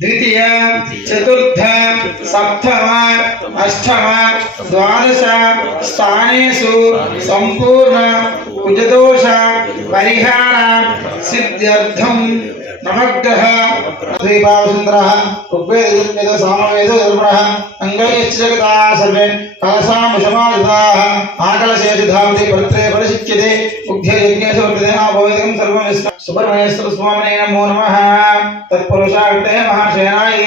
द्वितीय चतुर्थ सप्तम अष्टम द्वादश स्थानेषु संपूर्ण कुजदोष परिहार सिद्ध्यर्थम। నమగ్రహ శ్రీపాలసుందర ఋగ్వేద సామవేద దుర్మణ అంగైశ్రగతా సర్వే కలసాముషమాధా ఆకలశేషుధామతి పత్రే పరిశిక్ష్యతే ముఖ్య యజ్ఞేశ వర్తతే ఆ భవేదం సర్వం సుబ్రహ్మణ్యేశ్వర స్వామినే నమో నమః. तत्पुरुषार्थे महाशयनाय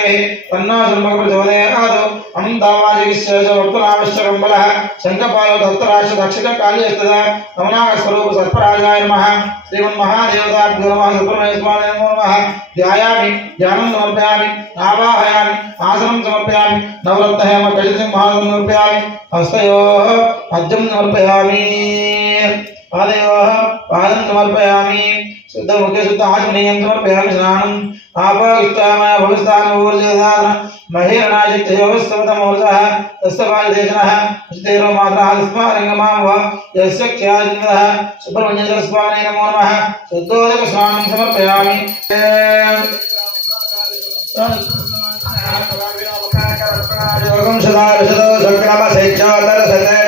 तन्नो शम्भकप्रचोदयात् अहं दावाजिगिश्च वर्तुनामश्च कम्बलः शङ्खपालो दत्तराश्च दक्षिण कालीयस्तदा नमनास्वरूप सर्पराजाय नमः श्रीमन्महादेवताभ्यो नमः सुब्रह्मण्य स्वामिने नमो नमः ध्यायामि ध्यानं समर्पयामि आवाहयामि आसनं समर्पयामि नवरत्नहेम कलितं महासनं समर्पयामि हस्तयोः मध्यं समर्पयामि पादयोः पादं समर्पयामि शुद्धमुखे शुद्ध आचमनीयं समर्पयामि स्नानम् आपागिष्टामय भविष्ठानूर्जदान महेरणाजित्ययोस्तवतमोर्जः तस्य वायुदेशनः उचितेरो मात्रः तस्मारङ्गमां वा यस्य ख्याजिन्दः सुब्रह्मण्येश्वरस्वामिने नमो नमः शुद्धोदकस्नानं समर्पयामि योगं सदा ऋषदो सक्रमसेच्छोदर सतेज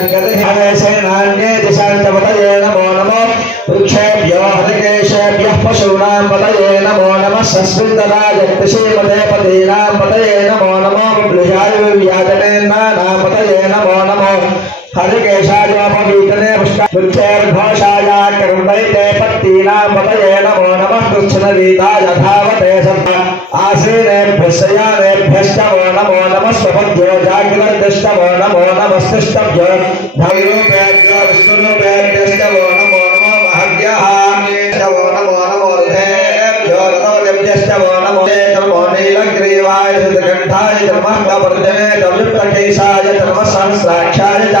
नमः सस्मिन्दराजक्तिशीमते पतीनां पतये नमो नमो विव्याजनेन्नानां पतये नमो नमो हरिकेशायोपवीतने पुष्पवृक्षेर्घोषाय कर्मैते पत्तीनां पतये नमो नमः कृच्छ्नवीताय धावते सन्त आसीनेभ्यश्चयानेभ्यश्च वो नमो नमः स्वपद्यो जाग्रद्दश्च वो नमो नमस्तिष्ठभ्यो धैरूपेभ्यो विष्णुरूपेभ्यश्च नीलग्रीवाय सुतकण्ठाय नमः कपर्जने कविप्रकेशाय नमः सहस्राक्षाय च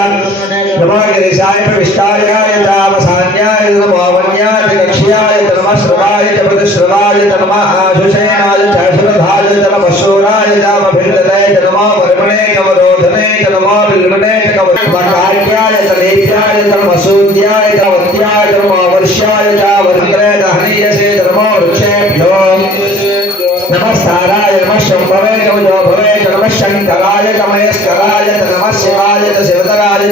नमो गिरिशाय प्रविष्टाय तामसान्याय नमो कक्ष्याय नमः च प्रतिश्रवाय नमः आशुषेनाय च श्रद्धाय नमः शूराय नामभिर्दने कवरोधने नमो बिल्मणे तलेभ्याय नमः सूद्याय तवत्याय च वर्न्द्रे दहनीयसे नमो वृक्षेभ्यो नमस्काराय नमः शम्भवे नमो भवे नमः शङ्कराय नमस्कराय नमः शिवाय च शिवतराय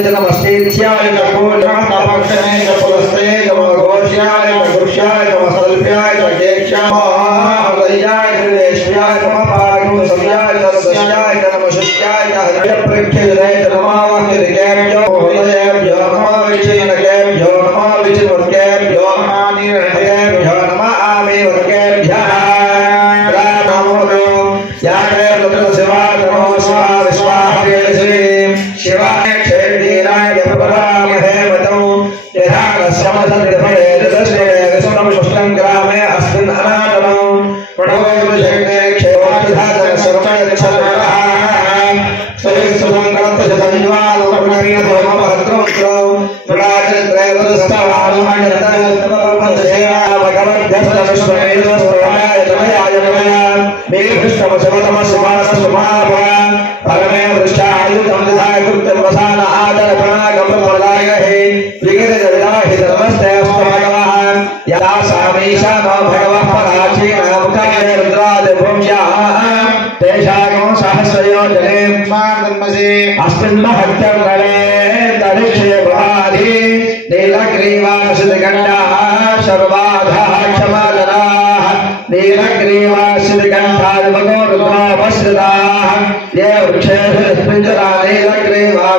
परमे वृक्षायुतं विधाय कृत्यवसान आदर प्रणागम प्रदाय विगिर जविदाहि धर्मस्ते यदा सामीशा नो भगवः पराची नामकाय रुद्राद भूम्याः तेषागो सहस्रयोजने मार्गन्मसे अस्मिन् महत्यङ्गणे दरिक्षे भाधि नीलग्रीवासितगण्डाः सर्वाधाः क्षमादनाः। नीलग्रीवाश्रितकण्ठादिमगो रुद्रापश्रिताः ये वृक्षेषु निस्पृञ्जता नीलग्रीवा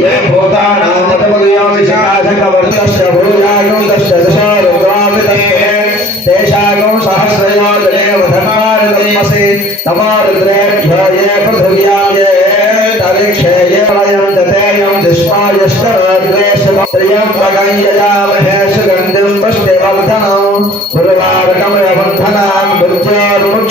ये भूतानामतमगयोमिषाशकवर्षस्य भूयायुतस्य दशो रुद्रामितस्ते तेषागौ सहस्रयोजने वधमारुतमसि तमो ये पृथिव्यां ये तरिक्षे ये वयं दतेयं दुष्मायश्चरद्वेषत्रयं प्रगञ्जयामहे सुगन्धिं पुष्टिवर्धनं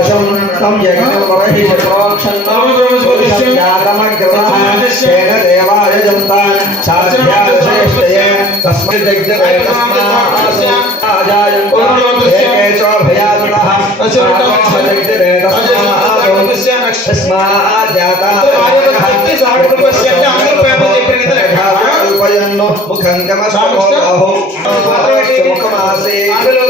वशम तम यज्ञम वशं तं जगन्मरहिवशोक्षन्तेन देवाय साध्या श्रेष्ठय तस्मै जग्जरेतस्माजायन्ते चोभयादृतः जग्जरेतस्माजाता मुखमासे मुखमासीत्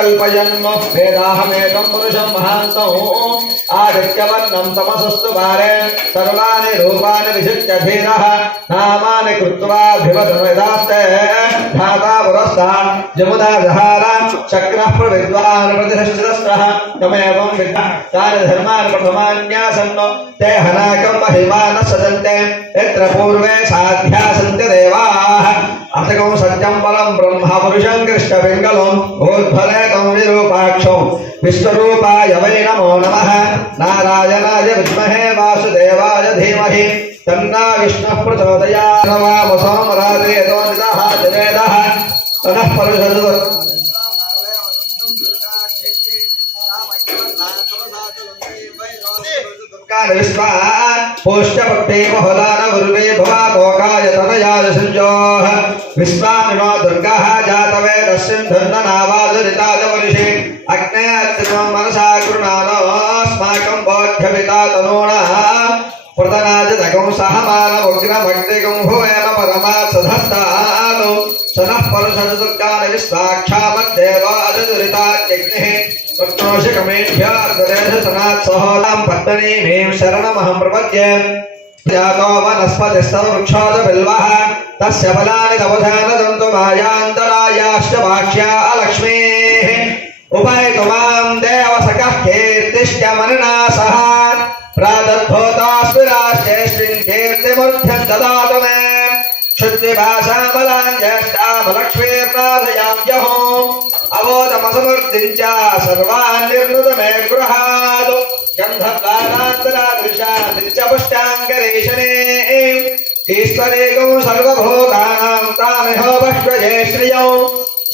अकल्पयन् वेदाहमेकं पुरुषं महान्तौ आदित्यवर्णं तमसस्तु वारे सर्वाणि रूपाणि विजित्य धीरः नामानि कृत्वाभिवदनवेदास्ते धाता पुरस्ता जमुना जहार चक्रः प्रविद्वान् प्रतिष्ठितस्रः तमेवं विद्या तानि धर्मान् प्रथमान्यासन्नो ते हनाकं महिमा न सजन्ते यत्र पूर्वे साध्या सन्ति देवाः अथकं सत्यं परं ब्रह्म पुरुषं कृष्णपिङ्गलं भूद्फलेकं विरूपाक्षं विश्वरूपाय वै नमो नमः। नारायणाय विद्महे वासुदेवाय धीमहि। तन्ना विष्णुः प्रचोदयात्। नमाम सोमरात्रेतो निदः जवेदः ततः परुषदुः पोष्टपट्टे बहुलान गुरुवे भवा गोकाय तनयाय विश्वामिनो दुर्गः जातवेदस्मिन् धन्ननावादरिताद वर्षे अग्ने अत्रिमं मनसा गृणानोऽस्माकं बोध्यपिता तनूणः। प्रदनाजतकं सहमानमुग्रभक्तिकं भुवेन परमा सधस्तानो सनः परुषदुर्गान विश्वाक्षामद्देवादुरिताज्ञः उत्तोषकमेभ्यः सहोदां पत्तनीमीं शरणमहं प्रपद्ये। जातो वनस्पतिस्तव वृक्षोद बिल्वः, तस्य फलानि तवधानदन्तु मायान्तरायाश्च भाक्ष्या अलक्ष्मीः उपैतु माँ देवसखः कीर्तिश्च मननासः। प्रादद्भूतास्मि राष्ट्रेष्टिं कीर्तिमूर्ध्यं ददातु मे। क्षुद्विभाषामलां ज्येष्ठामलक्ष्मीर्नाथयां जहो अवोदमसमृद्धिं च सर्वान् मे गृहात् गन्धद्वारान्तरादृशा नित्यपुष्टाङ्गरेशने ईश्वरेकौ सर्वभूतानां तामिहो भक्ष्वजे श्रियौ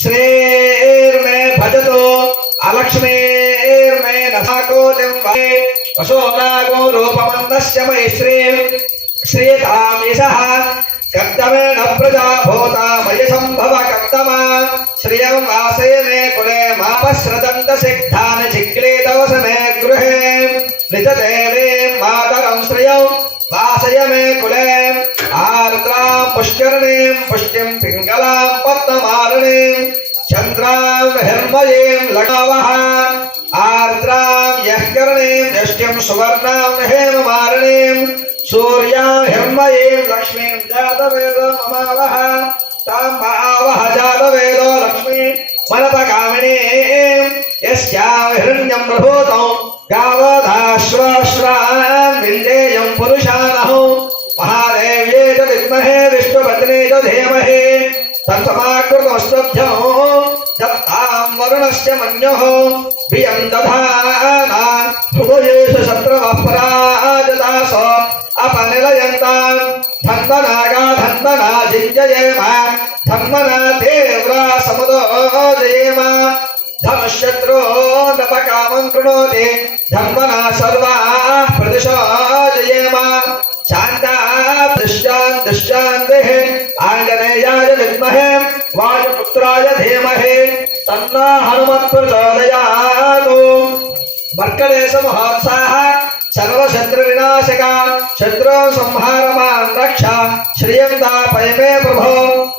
श्रेर्मे भजतो, अलक्ष्मीर्मे नसाकोटिं वै। वशोनागो रूपमन्दस्य मयि श्रीं श्रियतां यशः कर्तमेण प्रजा भूता मयि सम्भव कर्तमा श्रियं वासे मे कुले मापश्रदन्तसिद्धानि चिक्लीतवस मे गृहे। निजदेवीं मातरं श्रियं वासय मे कुले। आर्द्रां पुष्करणीं, पुष्टिं पिङ्गलां, पद्ममालिनीं, चन्द्रां हिर्मयीं लगावः। आर्द्रां यः यष्ट्यं सुवर्णां, हेममालिनीं सूर्यां हिर्मयीं लक्ष्मीं जातवेदममावः तां मावः जातवेदो लक्ष्मी मनपगामिनीं यस्यां हिरण्यं प्रभूतं गावधाश्वाश्वान् विन्देयं पुरुषानहौ। महादेव्ये च विद्महे, विष्णुपत्नी च धीमहि। तत्समाकृतमस्तभ्यं दत्तां वरुणस्य मन्युः। प्रियं दधाना हृदयेषु शत्रवः पराजतास। अपनिलयन्तां धन्वनागा धन्वना जिञ्जयेम, धन्वना देव्रा समुदोजयेम धनुशत्रो नपकामं कृणोति, धन्वना सर्वाः प्रदिशोजयेम। शान्ता दृश्यान् दृश्यान्तिः आञ्जनेयाय विद्महे, वायुपुत्राय धीमहि, तन्नो हनुमत् प्रचोदयातु मर्कडेश महोत्साह सर्वशत्रुविनाशक शत्रु संहारमान् रक्ष श्रियं तापय मे प्रभो,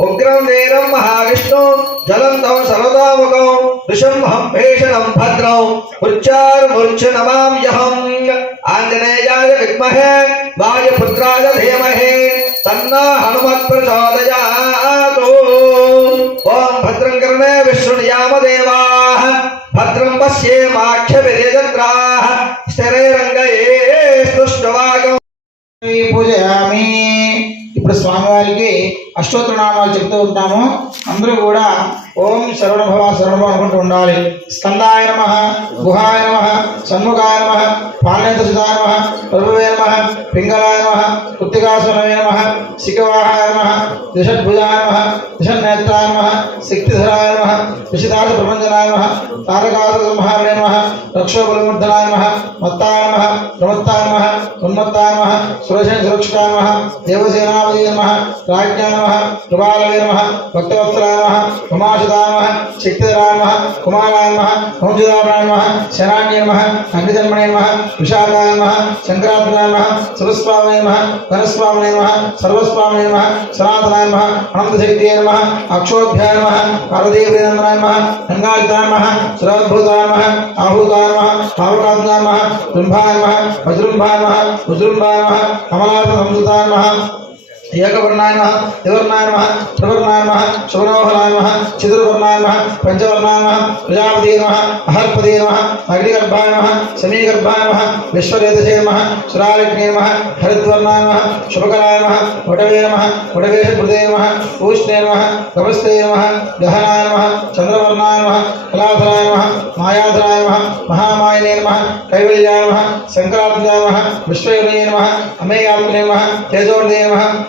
उग्रं वीरं महाविष्णु ज्वलन्तं सर्वतोमुखौ ऋषंहं भीषणं भद्रौ उच्चारुमूर्छ नमाम्यहम् आञ्जनेयाय विद्महे, वायुपुत्राय धीमहि, तन्नो हनुमत् प्रचोदयातु ॐ भद्रं कर्णे विष्णुयामदेवाः भद्रं శరీరంగా ఏ పూజయామి ఇప్పుడు స్వామివారికి అష్టోత్తరనామాలు చెప్తూ ఉంటాము. అందరూ కూడా ఓం శరణభవ శరణభవ అనుకుంటూ ఉండాలి. స్కందాయ నమ గుహాయ నమ సన్ముఖాయ నమ పాణ్యతసుధాయ నమ ప్రభువే నమ పింగళాయ నమ కుత్తికాసునవే నమ శిఖవాహాయ నమ దిషద్భుజాయ నమ దిషన్నేత్రాయ నమ శక్తిధరాయ నమ విషితాస ప్రపంచనాయ నమ తారకాసు సంహారణే నమ రక్షోబలమూర్ధనాయ నమ మత్తాయ నమ ప్రమత్తాయ నమ ఉన్మత్తాయ నమ సురసేన సురక్షితాయ నమ దేవసేనాపతి నమ రాజ్ఞాయ నమ కృపాలవే నమ భక్తవత్సలాయ నమ ఉమాసుదాయ నమ శక్తిధరాయ నమ కుమారాయ నమ వంశధారాయ నమ శనాన్య నమ అగ్నిజన్మణే నమ విశాఖాయ నమ శంకరాత్మనాయ నమ శివస్వామినే నమ ధనస్వామినే నమ సర్వస్వామినే నమ సనాతనాయ నమ అనంతశక్తియే నమ అక్షోభ్యాయ నమ పార్వతీప్రియనందనాయ నమ గంగాళితాయ నమ శ్రవద్భూతామహ ఆభూతామహ స్థావకాత్నామహ శృంభానమహ వజ్రంభానమహ ఉజృంభానమహ కమలాస సంసుతానమహ వజ్రుంభాయ నమ వజ్రుంభాయ నమ కమలార్థ సంస్కృతాయ నమ ఏకవర్ణాయ నమ త్రివర్ణాయ నమ త్రివర్ణాయ నమ శుభనోహరాయ నమ చతుర్వర్ణాయ నమ పంచవర్ణాయ నమ ప్రజాపతి నమ అహర్పతి నమ అగ్నిగర్భాయ నమ సమీగర్భాయ నమ విశ్వరేతసే నమ సురాలగ్నే నమ హరిద్వర్ణాయ నమ శుభకరాయ నమ వటవే నమ వటవేషకృతే నమ పూష్ణే నమ కపస్తే నమ గహనాయ నమ చంద్రవర్ణాయ నమ కళాధరాయ నమ మాయాధరాయ నమ మహామాయనే నమ కైవల్యాయ నమ శంకరాత్మజాయ నమ విశ్వయునే నమ అమేయాత్మనే నమ తేజోర్దే నమ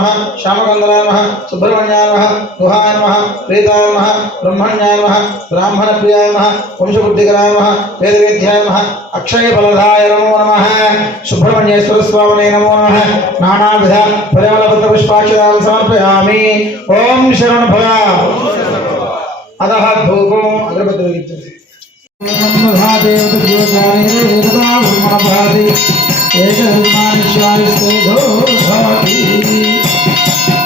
नमः श्यामकन्दराय नमः, सुब्रह्मण्याय नमः, गुहाय नमः, प्रेताय नमः, ब्रह्मण्याय नमः, ब्राह्मणप्रियाय नमः, वंशबुद्धिकराय नमः, वेदवेद्याय नमः अक्षयफलधाय नमो नमः, सुब्रह्मण्येश्वरस्वामिने नमो नमः, नानाविध फलालपत्रपुष्पाक्षदां समर्पयामि। ॐ शरणभव अतः धूपम् अगरबद्धविद्यते एक हनुमान चालीस Thank you.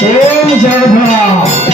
各位家。